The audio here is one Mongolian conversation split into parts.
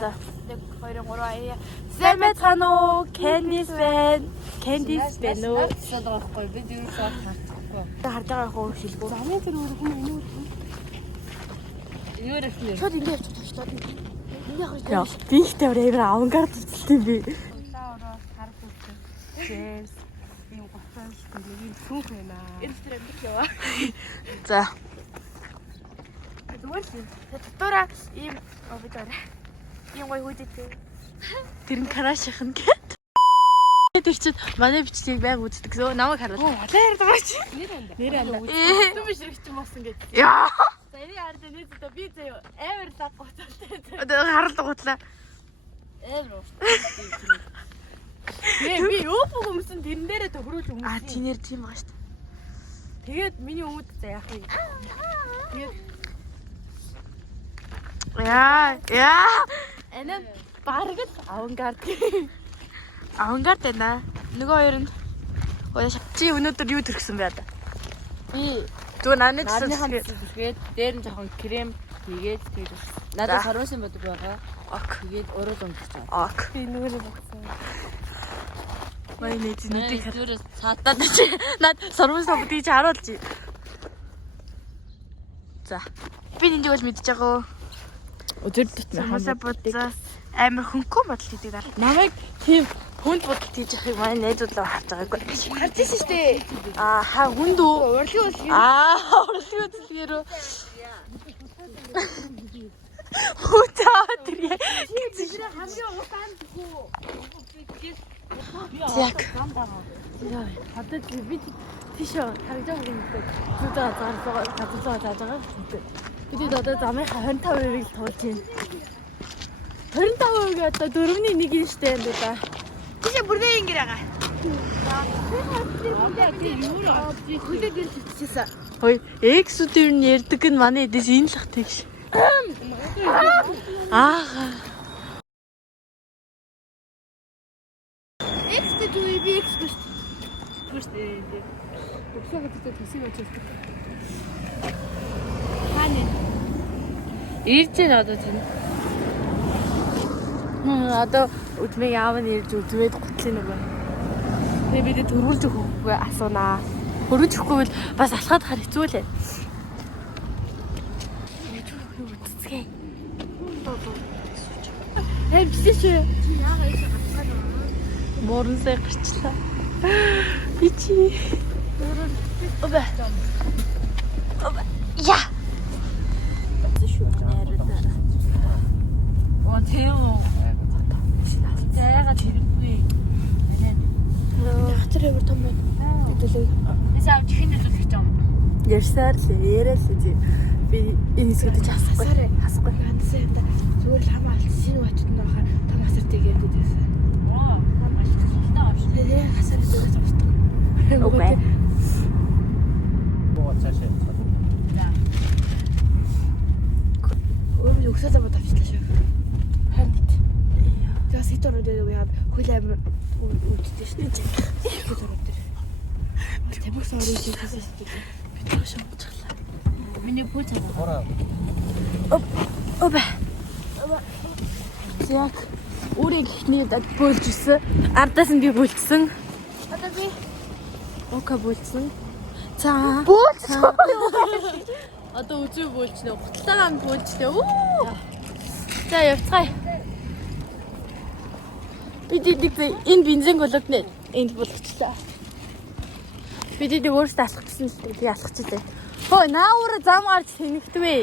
За 1 2 3 Сэмэт хануу Candice байна. Candice байна уу? Сэлгахгүй бид юу ч хардахгүй. Та харж байгаа хөө шилгүү. Замын тэр өөр хүн энэ өөр хүн. Шууд ингэ явчих ташлаа. Энийг яг би ихтэй амар авангард үзэлтэй би. Лаураа хар бүлтэй. Cheers. Ийм гоцоо нэг сүнх байна. Инстаграм яваа. За. Зүгээр л. Татвараа ийм бид ийм гоё хүйдтэй. Тэр нь карашихна гэд. Тэр чинь манай бичлэгийг байг үздэг гэсэн. Намайг харуул. Алаа ярьж байгаа чи. Нэр андаа. Түм ширэгч юм болсон гэд. Яа. За энэ хард нэг зөв би зөө амар лаг гоцтой. Харалт готлаа. Эвро. Би юу бүгэмсэн тэрэн дээрээ тохируулж өмсөн. А тийнэр тийм байгаа шүү дээ. Тэгээд миний өмд за яах вэ? Тэгээд яа. энэ бараг л авангард. Авангард байна. Нөгөө хоёр нь чи өнөөдөр юу төрсөн бэ одоо? Би зүгээр нааны наадны гэсэн. тэгээд дээр нь жоохон крем тэгээд тэгээд надад харуулсан бодог байгаа. Ок. Тэгээд өөрөө өнгөрч байгаа. Ок. Би нүгээрээ багсан. Майнез нүдийг хар. Зүрээс цаатаад Наад сурмаас бүгдийг чи харуулж. За. Би энийг бол мэдчихэж байгаа. өдөр тутмын Хамсаа бодсоос амар хөнгөн бодол хийдэг даа. Намайг тийм хүнд бодол хийж явахыг манай найзуудлаа харж байгаагүй. Харж ирсэн шүү дээ. Аа хүнд үү? урлагийн үл Урлагийн үзлгээрөө. Хутаа тэр яа. хамгийн удаан тхүү. Яг. Яа, хадад би тийшээ харагдаж байгаа юм шиг. Зүдээ газарлаа зааж байгаа. Бид одоо замынхаа 25%-ийг л туулж байна. 25% одоо 4-ний 1 нь штэ энэ да. Тийшээ бүрдээ ингэр байгаа. Хүлээд ирж чижсэн. Хөөе, эксүүд юу н ярддаг нь манай эдээс энэ л хах тэгш. Экстэй дүү би экс биш. Гүрстэй. Өглөө гэдэг төсөв очилдаг. Хаана? Ирж байна одоо чинь. Одоо үдмээ яав нь ирж үзвээд готлын нөгөө. Тэгээ бид төрүүлж өгөхгүй асуунаа. Хөрөж өгөхгүй бол бас алхаад хар хэцүү лээ. Үтцгээ. Бисэж. Яагаад ийм гацгаа нөө? Морнсай гарчлаа. Ичи. Обе. Я. Оо тийм. Яагаад хэрэггүй? Хатар ямар том байна. Тэгэлээ. Эсээ авч ихэн үзүүлэх юм. Ярьсаар л яриад л үзье. Би энэ хэсгүүдийг хасахгүй. Хасахгүй. Ганцсан юм да. Зүгээр л хамаа алт шинэ бачд нь байхаар том асар тэгээд үзсэн. Оо, том асар хэлтэй авш. Тэгээ хасаар зүгээр зовсдог. Окей. Боо цаашаа. Өөр өгсөө замд авчлаа шүү. Харин. За сэтөрөд яа хөл амир үүдтэй шүү дээ. Сэтөрөд дээр. Тамхи сорыг хийсэн шүү дээ. Би тоош амжглаа. Миний пүүл цаа. Ороо. Обе. Яг өөрийн ихний бөөлж ирсэн. Ардаас нь би бөөлжсөн. Одоо би Ока бөөлжсөн. За. Одоо үзүү бөөлжнэ. Гутлаагаа бөөлжнэ. За явцгаая. Бид энэ бензин голоднэ. Энд болгочлаа. Бид энийг өөрсдөө алхчихсан л би алхачихлаа. Хөө наавар зам гарч тэнэгтвэ.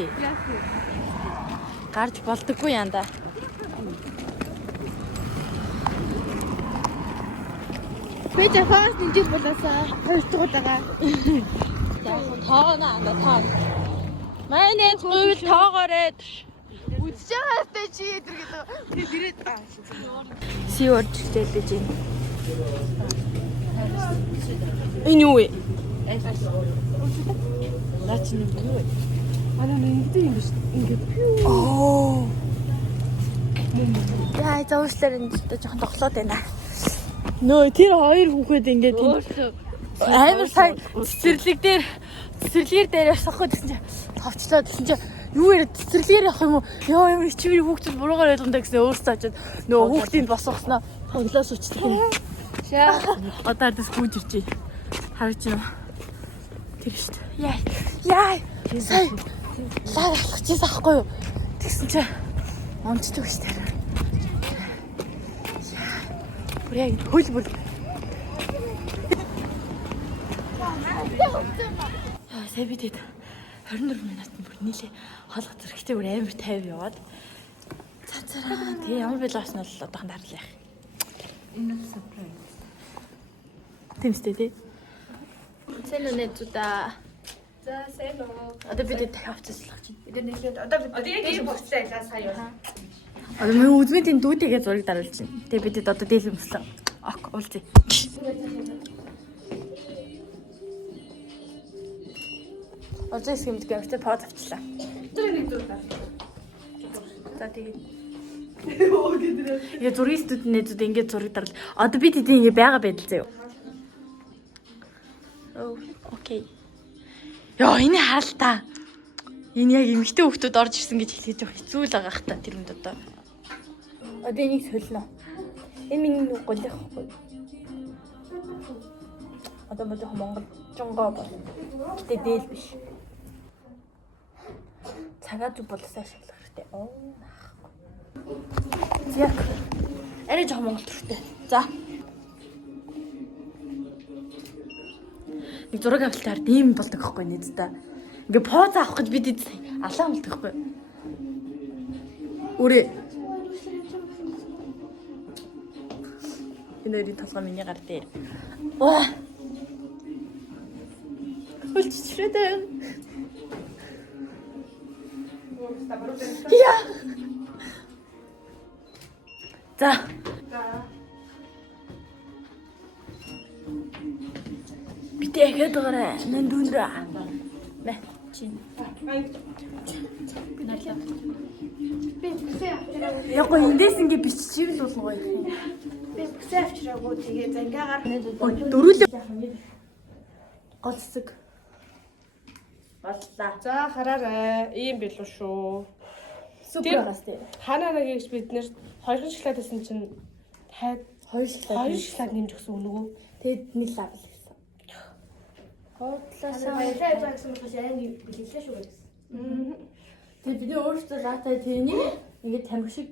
Гарч болдоггүй янда. би телефоноос нэмж болоосаа 2 дугаар байгаа. Тооноо тоо. Майнес гуйл тоогоорой. Үзэж байгаа хэвтэй чи эдэр гэдэг. Тэгээд ирээд Си орж хэлж байна. Энэ юу вэ? наач нэг юу вэ? Манай ингэдэг юм биш. Ингээд. Оо. Яа, зовчлаар энэ жоохон тоглоод байна. Нөө тэр хоёр хүүхэд ингээд амар сайн цэцэрлэг дээр дээрээс сохоод гэсэн чинь товчлоо гэсэн чинь Юу яриад цэцэрлэгээр явах юм уу? Яа ямар ичмэр хүүхдүүд буруугаар ойлгондаа гэсэн өөрсдөө очиод нөгөө хүүхдийн босгосноо хоглоос учдаг юм. Шаа. Одоо дэс гүйж ирчээ. Харж байна. Тэр шүү дээ. Яа. Сая. Лаа алхчихсан аахгүй юу? Тэгсэн чи онцдог шүү дээ. Бүр яг хөл бүр. Сая бид 24 минут бүр нийлээ хоолгох зэрэгтэй бүр амар 50 яваад. Цацараа. Тэгээ ямар билгаас нь бол одоохон дарлаа яах. Энэ супрайз. Тэмстэй тий. Сайн үнэ зүда. За сайн уу. Одоо бид дахиад авчихлах чинь. Бид нэглээд одоо яг бүгдээ сая юу. Одоо мөн үзмэдийн дүүтэйгээ зураг даруул чинь. Тэгээ бидэд одоо дийлэн өмслөө. Ок уулзъя. Одоо хэсэг мэдгүй авчаа пауз авчлаа. Тэр нэг зураг таа. За тэгээд яа зургийн студентнууд ингэж зураг даруул. Одоо бид эдийн ингэ байгаа байдал заяа. Оо окей. Яа энэ харалтаа. Энэ яг эмэгтэй хүүхдүүд орж ирсэн гэж хэлээд явах хэцүү л байгаа хта тэр хүнд одоо. Одоо энийг солино. Энэ миний голихгүй. Одоо мод Монгол жонгоо бол. Гэтэ дээл биш. Цагаа зүг болоосаа ашиглах хэрэгтэй. Оо наахгүй. Яг арай жоо Монгол төрхтэй. За. Нэг зураг авалтаар ийм болдог байхгүй нэ зэ. Ингээ поз авах гэж бид алаан болдог байхгүй. Үрээ. Энэ өрийн толгой миний гар дээр. Оо. Үлччихрээд. Яа. За. Битэхэд гараа нандундра. Мэ чин. Яг гоо эндээс ингээ биччихвэл бол гоё. Би бүсээ авчираагүй тэгээ зангаагаар Дөрүлээ. Голцог. Боллаа. За хараарай. Ийм билүү шүү. Супер гастэй. Ханаа нэгж бид нэр 2 шоколад гэсэн чинь тайд 2 шоколад нэмж өгсөн үнэгүй. Тэгэд нэг лав л гэсэн. Хотлаасаа баялаа гэсэн болохоос яг билээ шүү гэсэн. Тэгээ бид өөрсдөө лаатай тэнийг ингээд тамхи шиг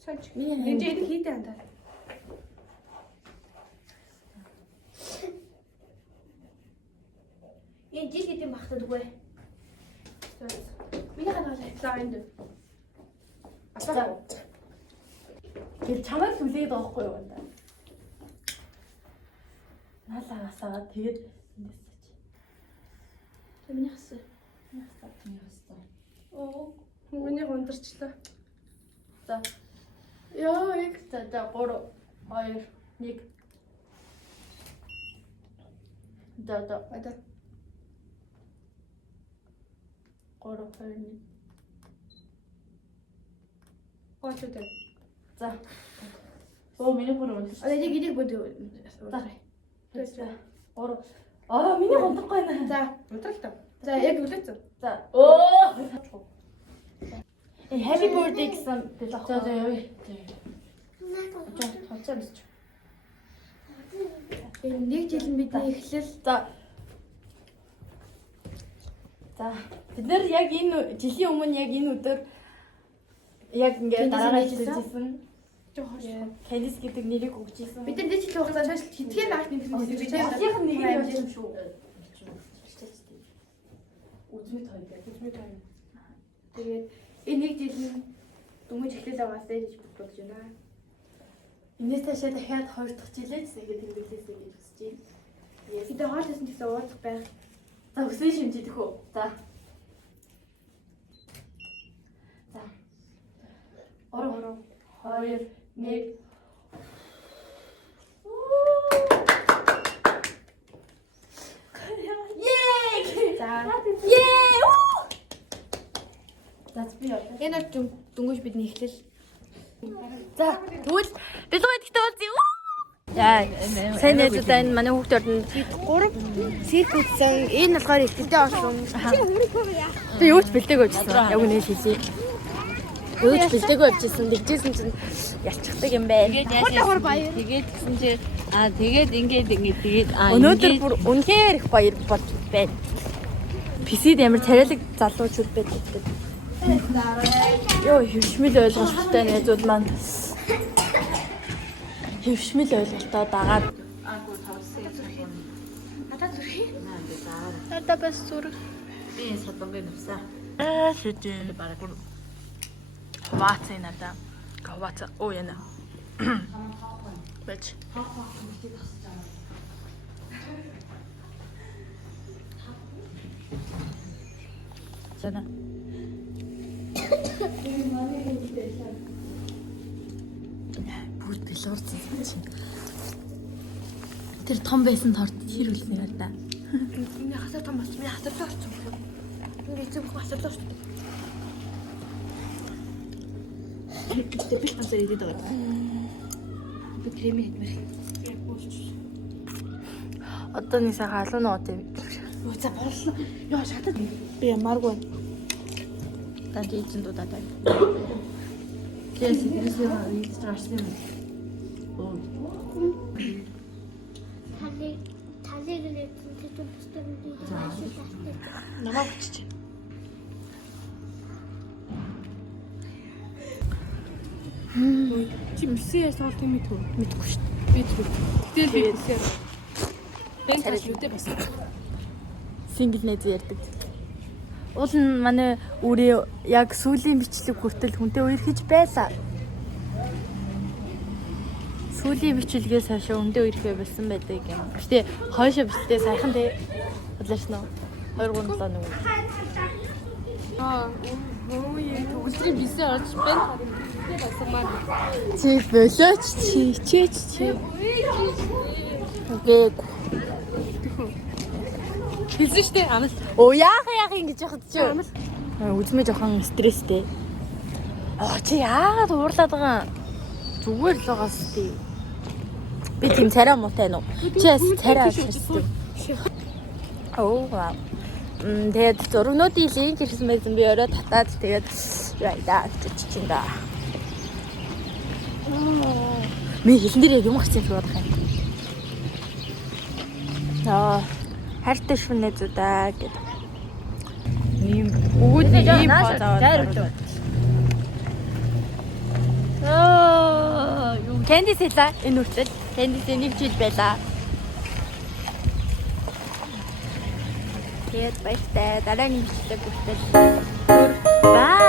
сонч. Энд хийдэ андаа. Энэ жил гэдэг багтаад үгүй. Миний ханаа за энд. Гэл чамайг сүлээд байгаа хгүй юу гэнэ. Наалаа гасаад тэгээд эндээс чи. Миний хасаа. Оо, миний гондарчлаа. За. Яа, яг за 3 2 1. Да. 3 2 1. Очтой. За. Оо миний бүр унтсан. Энийг бод. За. 3. Аа миний гонхгүй наа. За, унтрал та. За, яг үлээсэн. За. Оо. Happy birthday гэсэн бэлэг. За явъя. Хоцоо бич. Энэ нэг жил нь бидний эхлэл. За. Бид нэр яг энэ жилийн өмнө яг энэ өдөр яг ингээд дараагаа хийжсэн. Калис гэдэг нэрийг өгчээсэн. Бид нар нэг жил хугацаанд хэдгээр наагт нэмсэн бид нэг нэг юм шүү. Үзмэд хоёр. Тэгээд энэ нэг жил нь дүнж эхлэл байгаас дэж бодож байна. Энэс таашаа дахиад 2 дахь жилээ гэсэн ингээд тэмдэглээсэй гэж хүсэж байна. Бид хоолойсон гэсэн уулзах байх. За өсвөл шимжидэх үү? За. 3 2 1. Энэ дүнгэж бидний эхлэл. За тэгвэл бид гоо ихтэй уулзъя. Яа. Сайн найзуудаа энэ манай хүүхд орнд 3 сэрк үзсэн. Энэ болохоор ихтэй орсон. би юу ч бэлдээгүй явжсан. Яг үнэ хэлье. Юу ч бэлдээгүй явжсэн. Тэгжсэн чинь ялцдаг юм байна. Хурд баяр. Тэгээд гэсэн чи тэгээд ингээд Өнөөдөр бүр үнэхээр их баяр болж байна. PC-д ямар царайлаг залуучууд байдаг. Йоо, хөвшмөл ойлголттой найзууд маань. Хөвшмөл ойлголтоо дагаад Надад зүрхий. надад бас зүрх. би садонгийн нуусаа. Шүтэн баг. Хаваац надаа. Хаваац. Оо яна. Бач. Зана. Бүгд бэлуурсан чинь. Тэр том байсан торт хэр үлсэн юм да. Миний хасаа том болсон. Миний хасаа орсон. Миний эцэг бүх хасаа орсон. Гэтэ би ганцаар идээд байгаа. Би кремээ идмээр. Одоо нэг сайхан алуун уу тийм. Юу за боллоо. Яа шатад. Би ямааргүй. Танд ийзэн дуудаад байна. Тэс ирсэн юм страшны юм. Оо. Талиг нэг тэтгэл бусдын Намаа хүчиж. Чи мөсөө ясаад юм мэдгүй. Мэдгүй шүү Би тэгвэл. Гэтэл би мөсөө. Ben цааш үдэ бас. сингл найз ярьдаг. Уул нь манай үрээ яг сүүлийн бичлэг хүртэл хүнтэй үерхэж байлаа. Сүүлийн бичлэгээс хойш хүнтэй үерхээ болсон байдаг юм. Гэтэ хойшоо бичлээ сайхан тий. Бодлооч нөө. 2-3 лоо нэг. Төгөлдрийн бисээ орж Ben үдэ болсон маань. Чи болооч чи. Дэг. Хэлсэн штэ амал. Оо яах ингэж яхад чи. Үзмээ жоохон стресстэй. Чи яагаад уурлаад байгаа юм? Зүгээр л байгаас тий. Би тийм царай муутай нөө. Чи яс царай авчихсан. Оо вау. Тэгээд зургнуудын линк ирсэн байсан би орой татаад тэгээд яа чинь да. Ми хэлэн дээр яг юм гарч ирэх бодох юм. Хайртай шүнээ зүдаа гэдэг. Ийм өгөөний ийм заавал. Юу Кэндис хэлээ энэ үртэл. Кэндис нэг жил байлаа. Тэгээд баяртай дараагийн бичлэг хүртэл. Бай.